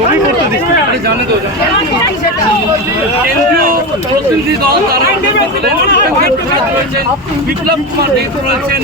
ছবি করতে দিচ্ছে জানে তো কেন্দ্রীয় প্রতিনিধি দল তারা রয়েছেন বিপ্লব কুমার দেব রয়েছেন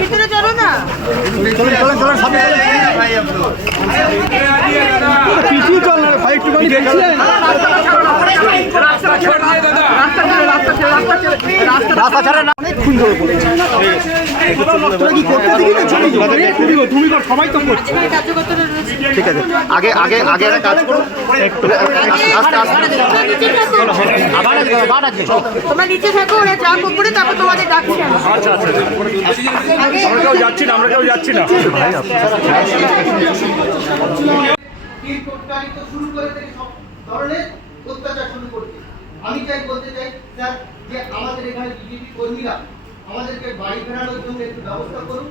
ভিতরে চলো না পিছু চল না ভাই রাস্তা ছাড়া না অনেকক্ষণ ধরে ঠিক আছে আগে আগে আগে একটা কাজ করো আস্তে আস্তে আবার আসবে আবার আসবে তোমরা নিচে থাকো ওরা যা করে তারপর তোমাদের ডাকছি আমি। আমরা কেউ যাচ্ছি না আমরা কেউ যাচ্ছি না তীর শুরু করে থেকে সব ধরনের অত্যাচার শুরু করছে আমি চাই বলতে চাই স্যার যে আমাদের এখানে বিজেপি কর্মীরা আমাদেরকে বাড়ি ফেরানোর জন্য একটু ব্যবস্থা করুন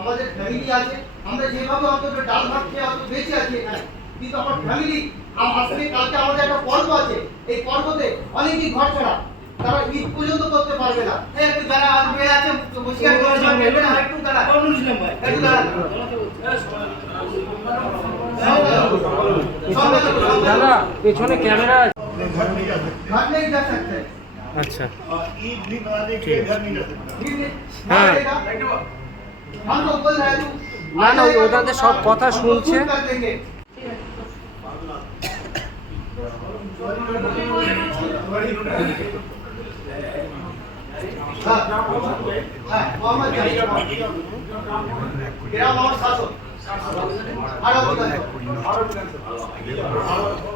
আমাদের ফ্যামিলি আছে আমরা যেভাবে অন্তত ডাল ভাত খেয়ে অত বেঁচে আছি এখানে কিন্তু আমার ফ্যামিলি আজকে কালকে আমাদের একটা পর্ব আছে এই পর্বতে অনেকেই ঘর ছাড়া তারা ঈদ পর্যন্ত করতে পারবে না এই একটু যারা আসবে আছে বসিয়ার করে যাবে না একটু দাঁড়া একটু দাঁড়া দাদা পেছনে ক্যামেরা घर नहीं जा सकते আচ্ছা ईद भी मनाने के लिए घर नहीं जा सकते हाँ हम लोग बोल रहे हैं तू না না ওটাতে সব কথা শুনছে कर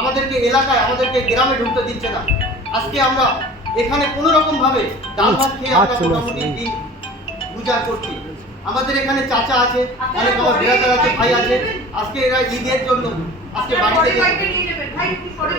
আমাদেরকে এলাকায় আমাদেরকে গ্রামে ঢুকতে দিচ্ছে না। আজকে আমরা এখানে কোনো রকম ভাবে ডাল ভাত খেয়ে আমরা মোটামুটি দিন গুজার করছি। আমাদের এখানে চাচা আছে অনেক আমার বিরাদার আছে ভাই আছে। আজকে এরা ঈদের জন্য আজকে বাড়িতে পরের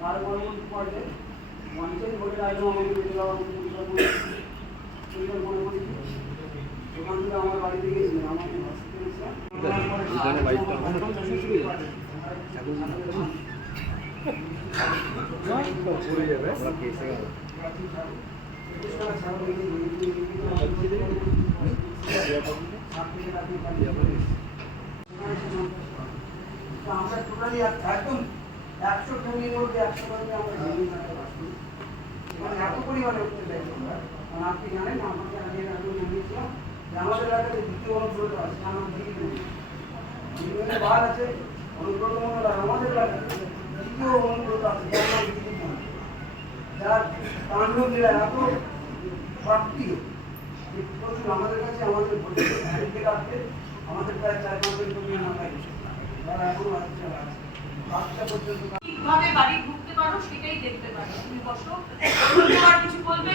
তার পরবর্তী পর্যায়ে পঞ্চায়েত ভোটের পরিষ্কার পরিষ্কার মনে করেছি সেখান থেকে আমার বাড়িতে গিয়েছিলেন আমাকে আমরা টোটালি একদম একশো ফ্যামিলির মধ্যে একশো ফ্যামিলি আমরা বাস করি মানে এত পরিমাণে উঠতে চাই আমরা। আপনি জানেন আমাকে আগে আগে জানিয়েছিলাম আমাদের এলাকাতে দ্বিতীয় অনুব্রত আছে আমার দিদি দিদিমণি বার আছে আর আমাদের এলাকাতে দ্বিতীয় অনুব্রত আছে যার নাম দিদি মন্ডল যার তাণ্ডব জেলায় এত যে প্রচুর আমাদের কাছে আমাদের সার্টিফিকেট আছে আমাদের প্রায় চার পাঁচ জন কর্মী মাথায় তারা এখনও আছে বাচ্চা পর্যন্ত কীভাবে বাড়ি ঢুকতে পারো সেটাই দেখতে পারো। তুমি বসো। আর কিছু বলবে?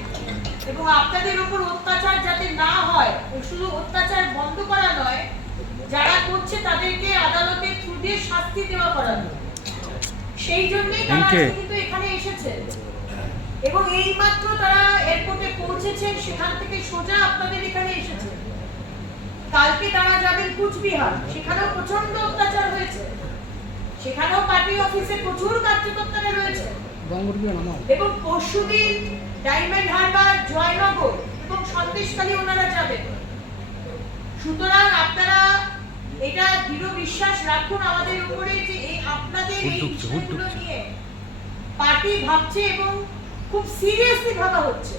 এবং আপনাদের উপর অত্যাচার যাতে না হয় শুধু অত্যাচার বন্ধ করা নয় যারা করছে তাদেরকে আদালতের থ্রু দিয়ে শাস্তি দেওয়া করানো সেই জন্যই তারা কিন্তু এখানে এসেছে। এবং এইমাত্র তারা এয়ারপোর্টে পৌঁছেছেন সেখান থেকে সোজা আপনাদের এখানে এসেছে। কালকে তারা যাবেন কুচবিহার সেখানেও প্রচণ্ড অত্যাচার হয়েছে। সেখানেও পার্টি অফিসে প্রচুর কার্যকর্তারা রয়েছে। এবং পরশুদিন ডায়মন্ড হারবার জয়নগর এবং সন্দেশখালী ওনারা যাবেন। সুতরাং আপনারা এটা দৃঢ় বিশ্বাস রাখুন আমাদের উপরে যে এই আপনাদের এই বিষয়গুলো নিয়ে পার্টি ভাবছে এবং খুব সিরিয়াসলি ভাবা হচ্ছে।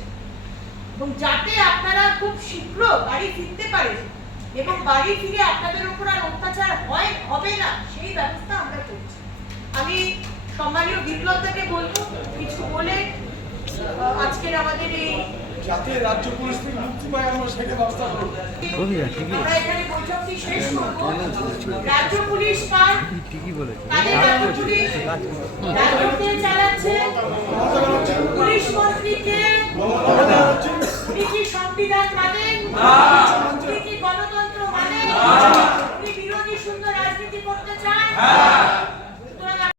এবং যাতে আপনারা খুব শীঘ্র বাড়ি ফিরতে পারেন এবং বাড়ি ফিরে আপনাদের উপর আর অত্যাচার হয় হবে না সেই ব্যবস্থা আমরা করছি। আমি সম্মানীয় বিপ্লবদাকে বলব কিছু বলে আজকের আমাদের এই যাতে রাজ্য পুলিশ থেকে মুক্তি পায় আমরা সেটা ব্যবস্থা করব। আমরা এখানে বৈঠকটি শেষ করব। রাজ্য পুলিশ কার কাদের রাজ্য পুলিশ। রাজ্যকে চালাচ্ছে। পুলিশ মন্ত্রীকে উনি কি সংবিধান মানেন উনি কি গণতন্ত্র মানেন উনি বিরোধী সুন্দর রাজনীতি করতে চান